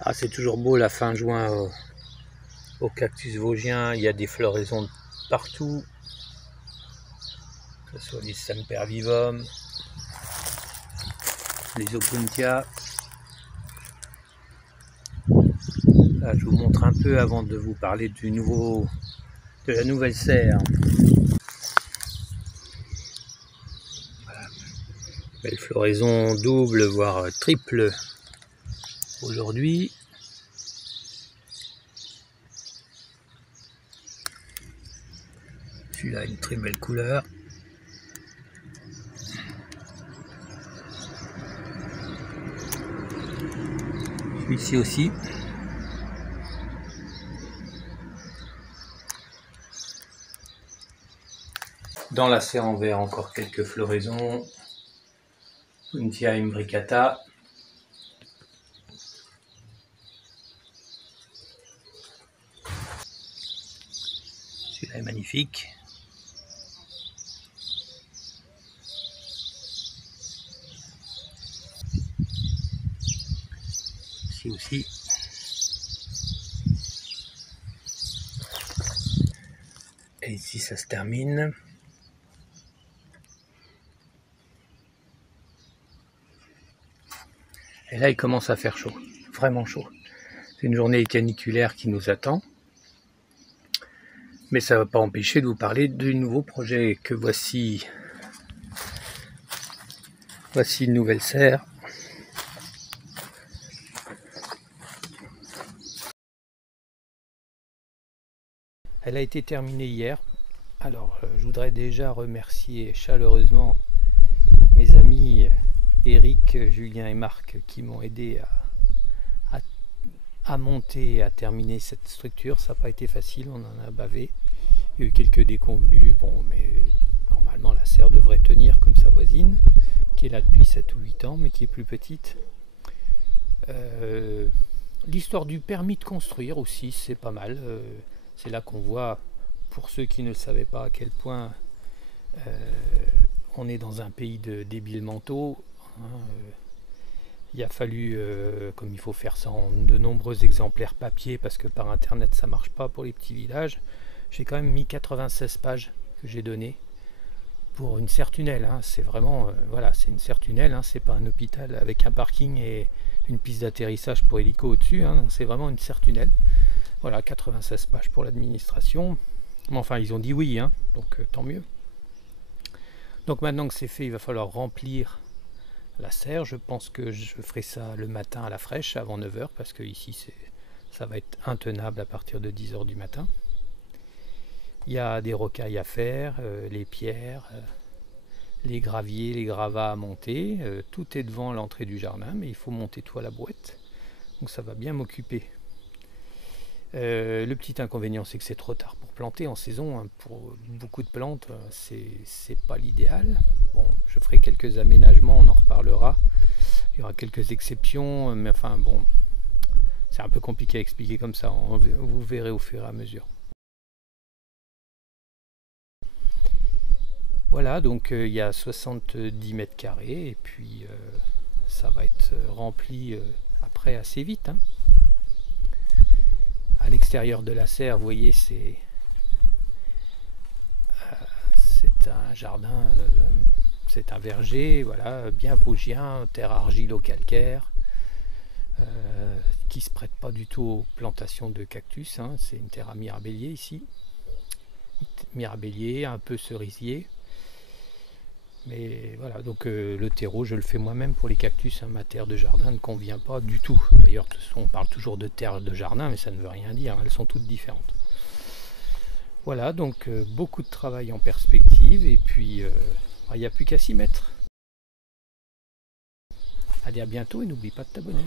Ah, c'est toujours beau la fin juin au cactus vosgien. Il y a des floraisons partout, que ce soit les sempervivum, les opuntia. Là, je vous montre un peu avant de vous parler de la nouvelle serre. Voilà. Belle floraison double, voire triple aujourd'hui. Celui-là a une très belle couleur. Celui-ci aussi. Dans la serre en vert, encore quelques floraisons. Opuntia imbricata. Celui-là est magnifique. Ici aussi. Et ici ça se termine. Et là il commence à faire chaud, vraiment chaud. C'est une journée caniculaire qui nous attend. Mais ça ne va pas empêcher de vous parler du nouveau projet que voici. Voici une nouvelle serre. Elle a été terminée hier. Alors je voudrais déjà remercier chaleureusement mes amis Eric, Julien et Marc qui m'ont aidé à monter et à terminer cette structure. Ça n'a pas été facile, on en a bavé. Il y a eu quelques déconvenues, bon, mais normalement la serre devrait tenir comme sa voisine, qui est là depuis 7 ou 8 ans, mais qui est plus petite. L'histoire du permis de construire aussi, c'est pas mal. C'est là qu'on voit, pour ceux qui ne le savaient pas, à quel point on est dans un pays de débiles mentaux. Il a fallu, comme il faut faire ça en de nombreux exemplaires papier, parce que par internet ça marche pas pour les petits villages, j'ai quand même mis 96 pages que j'ai données pour une serre tunnel. C'est vraiment, voilà, c'est une serre tunnel, c'est pas un hôpital avec un parking et une piste d'atterrissage pour hélico au-dessus, c'est vraiment une serre tunnel. Voilà, 96 pages pour l'administration. Mais enfin, ils ont dit oui, donc tant mieux. Donc maintenant que c'est fait, il va falloir remplir la serre. Je pense que je ferai ça le matin à la fraîche avant 9 h, parce que ici ça va être intenable à partir de 10 h du matin. Il y a des rocailles à faire, les pierres, les graviers, les gravats à monter. Tout est devant l'entrée du jardin, mais il faut monter tout à la brouette. Donc ça va bien m'occuper. Le petit inconvénient, c'est que c'est trop tard pour planter en saison. Pour beaucoup de plantes, c'est pas l'idéal. Bon, je ferai quelques aménagements, on en reparlera. Il y aura quelques exceptions, mais enfin bon, c'est un peu compliqué à expliquer comme ça. Vous verrez au fur et à mesure. Voilà, donc il y a 70 mètres carrés et puis ça va être rempli après assez vite. À l'extérieur de la serre, vous voyez, c'est un jardin, c'est un verger, voilà, bien vosgien, terre argilo-calcaire, qui se prête pas du tout aux plantations de cactus. C'est une terre à mirabellier ici, mirabellier, un peu cerisier. Mais voilà, donc le terreau, je le fais moi-même pour les cactus. Ma terre de jardin ne convient pas du tout. D'ailleurs, on parle toujours de terre de jardin, mais ça ne veut rien dire. Elles sont toutes différentes. Voilà, donc beaucoup de travail en perspective. Et puis, il n'y a plus qu'à s'y mettre. Allez, à bientôt et n'oublie pas de t'abonner.